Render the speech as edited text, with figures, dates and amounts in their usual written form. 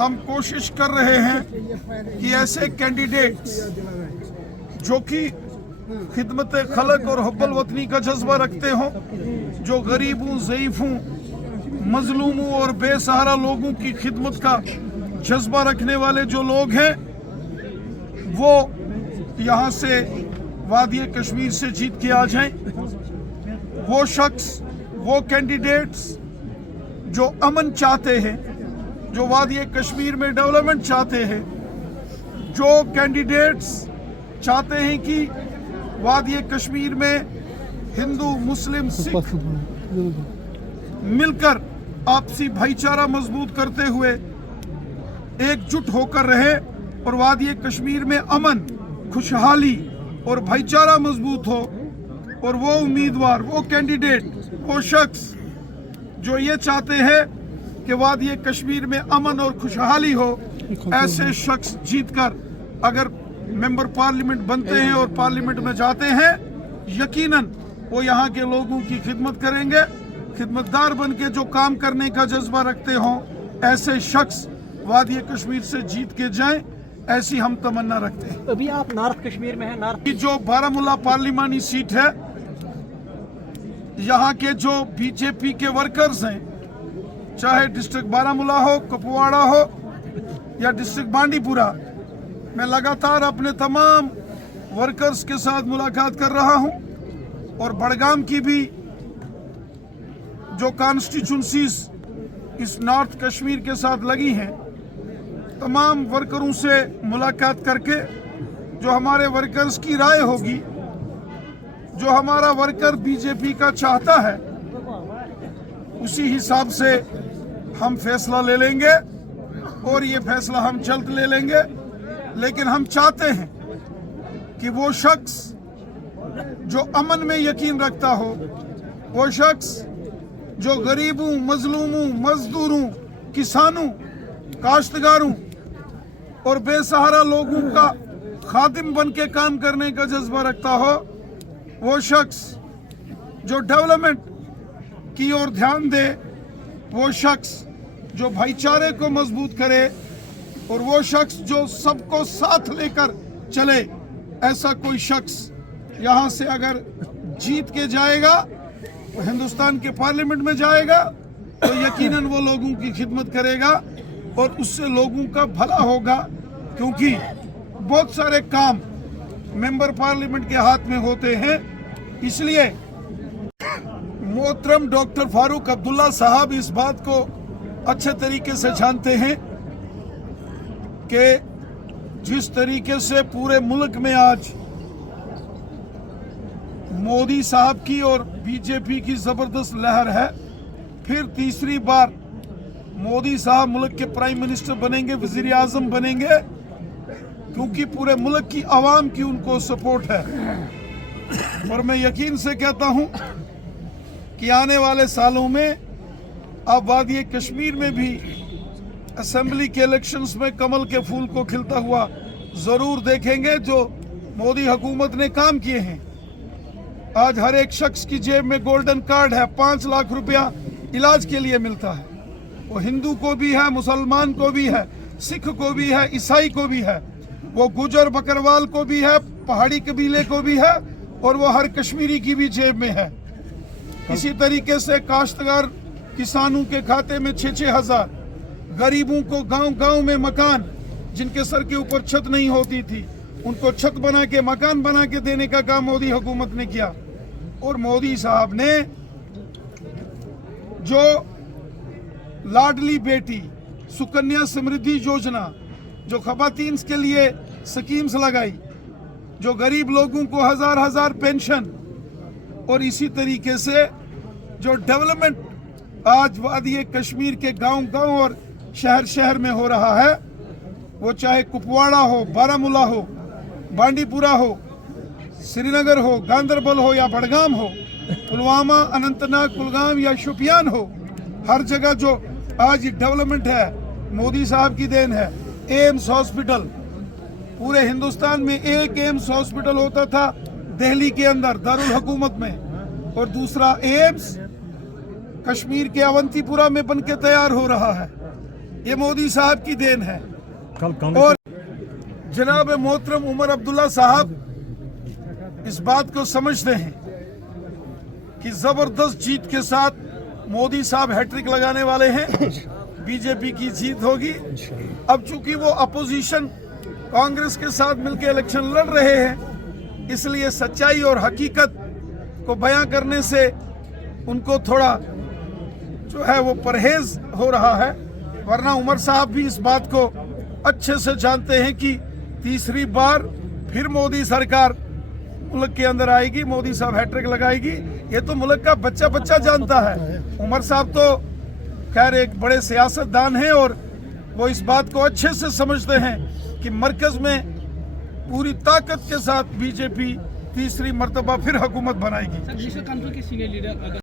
हम कोशिश कर रहे हैं कि ऐसे कैंडिडेट्स जो कि खिदमत खलक और हुब्बुल वतनी का जज्बा रखते हों, जो गरीबों, ज़ईफ़ों, मजलूमों और बेसहारा लोगों की खिदमत का जज्बा रखने वाले जो लोग हैं, वो यहाँ से वादी कश्मीर से जीत के आ जाएं। वो शख्स, वो कैंडिडेट्स जो अमन चाहते हैं, जो वादी कश्मीर में डेवलपमेंट चाहते हैं, जो कैंडिडेट्स चाहते हैं कि वादी कश्मीर में हिंदू, मुस्लिम, सिख मिलकर आपसी भाईचारा मजबूत करते हुए एकजुट होकर रहे और वादी कश्मीर में अमन, खुशहाली और भाईचारा मजबूत हो, और वो उम्मीदवार, वो कैंडिडेट, वो शख्स जो ये चाहते हैं कि वादी कश्मीर में अमन और खुशहाली हो, ऐसे शख्स जीतकर अगर मेंबर पार्लियामेंट बनते हैं और पार्लियामेंट में जाते हैं, यकीनन वो यहाँ के लोगों की खिदमत करेंगे। खिदमतदार बन के जो काम करने का जज्बा रखते हों, ऐसे शख्स वादी कश्मीर से जीत के जाएं, ऐसी हम तमन्ना रखते हैं। अभी आप नॉर्थ कश्मीर में हैं। नॉर्थ की जो बारामूला पार्लिमानी सीट है, यहाँ के जो बीजेपी के वर्कर्स हैं, चाहे डिस्ट्रिक्ट बारामूला हो, कुपवाड़ा हो या डिस्ट्रिक्ट बांडीपुरा, मैं लगातार अपने तमाम वर्कर्स के साथ मुलाकात कर रहा हूँ और बड़गाम की भी जो कॉन्स्टिट्यूंसीज इस नॉर्थ कश्मीर के साथ लगी हैं, तमाम वर्करों से मुलाकात करके जो हमारे वर्कर्स की राय होगी, जो हमारा वर्कर बीजेपी का चाहता है, उसी हिसाब से हम फैसला ले लेंगे और ये फैसला हम जल्द ले लेंगे। लेकिन हम चाहते हैं कि वो शख्स जो अमन में यकीन रखता हो, वो शख्स जो गरीबों, मजलूमों, मजदूरों, किसानों, काश्तकारों और बेसहारा लोगों का खादिम बन के काम करने का जज्बा रखता हो, वो शख्स जो डेवलपमेंट की ओर ध्यान दे, वो शख्स जो भाईचारे को मजबूत करे और वो शख्स जो सबको साथ लेकर चले, ऐसा कोई शख्स यहाँ से अगर जीत के जाएगा, वो हिंदुस्तान के पार्लियामेंट में जाएगा, तो यकीनन वो लोगों की खिदमत करेगा और उससे लोगों का भला होगा। क्योंकि बहुत सारे काम मेंबर पार्लियामेंट के हाथ में होते हैं। इसलिए मोहतरम डॉक्टर फारूक अब्दुल्ला साहब इस बात को अच्छे तरीके से जानते हैं कि जिस तरीके से पूरे मुल्क में आज मोदी साहब की और बीजेपी की जबरदस्त लहर है, फिर तीसरी बार मोदी साहब मुल्क के प्राइम मिनिस्टर बनेंगे, वजीर आजम बनेंगे, क्योंकि पूरे मुल्क की आवाम की उनको सपोर्ट है। और मैं यकीन से कहता हूं कि आने वाले सालों में आप वादी कश्मीर में भी असेंबली के इलेक्शंस में कमल के फूल को खिलता हुआ जरूर देखेंगे, जो मोदी हुकूमत ने काम किए हैं। आज हर एक शख्स की जेब में गोल्डन कार्ड है, 5 लाख रुपया इलाज के लिए मिलता है। वो हिंदू को भी है, मुसलमान को भी है, सिख को भी है, ईसाई को भी है, वो गुजर बकरवाल को भी है, पहाड़ी कबीले को भी है, और वो हर कश्मीरी की भी जेब में है। इसी तरीके से काश्तकार किसानों के खाते में 6-6 हज़ार, गरीबों को गांव-गांव में मकान, जिनके सर के ऊपर छत नहीं होती थी, उनको छत बना के, मकान बना के देने का काम मोदी हुकूमत ने किया। और मोदी साहब ने जो लाडली बेटी सुकन्या समृद्धि योजना, जो खवातीन के लिए स्कीम्स लगाई, जो गरीब लोगों को 1000-1000 पेंशन, और इसी तरीके से जो डेवलपमेंट आज वादी कश्मीर के गांव-गांव और शहर-शहर में हो रहा है, वो चाहे कुपवाड़ा हो, बारामूला हो, बांडीपुरा हो, श्रीनगर हो, गांदरबल हो या बड़गाम हो, पुलवामा, अनंतनाग, कुलगाम या शोपियान हो, हर जगह जो आज डेवलपमेंट है मोदी साहब की देन है। एम्स हॉस्पिटल, पूरे हिंदुस्तान में एक एम्स हॉस्पिटल होता था दिल्ली के अंदर दारुल हुकूमत में, और दूसरा एम्स कश्मीर के अवंतीपुरा में बनके तैयार हो रहा है। ये मोदी साहब की देन है। कल और कांग्रेस जनाब मोहतरम उमर अब्दुल्ला साहब इस बात को समझते हैं कि जबरदस्त जीत के साथ मोदी साहब हैट्रिक लगाने वाले हैं, बीजेपी की जीत होगी। अब चूंकि वो अपोजिशन कांग्रेस के साथ मिलकर इलेक्शन लड़ रहे हैं, इसलिए सच्चाई और हकीकत को बयां करने से उनको थोड़ा जो है वो परहेज हो रहा है। वरना उमर साहब भी इस बात को अच्छे से जानते हैं कि तीसरी बार फिर मोदी सरकार मुल्क के अंदर आएगी, मोदी साहब हैट्रिक लगाएगी। ये तो मुल्क का बच्चा बच्चा जानता है। उमर साहब तो खैर एक बड़े सियासतदान हैं और वो इस बात को अच्छे से समझते हैं कि मरकज में पूरी ताकत के साथ बीजेपी तीसरी मर्तबा फिर हुकूमत बनाएगी। विश्व काउंसिल के सीनियर लीडर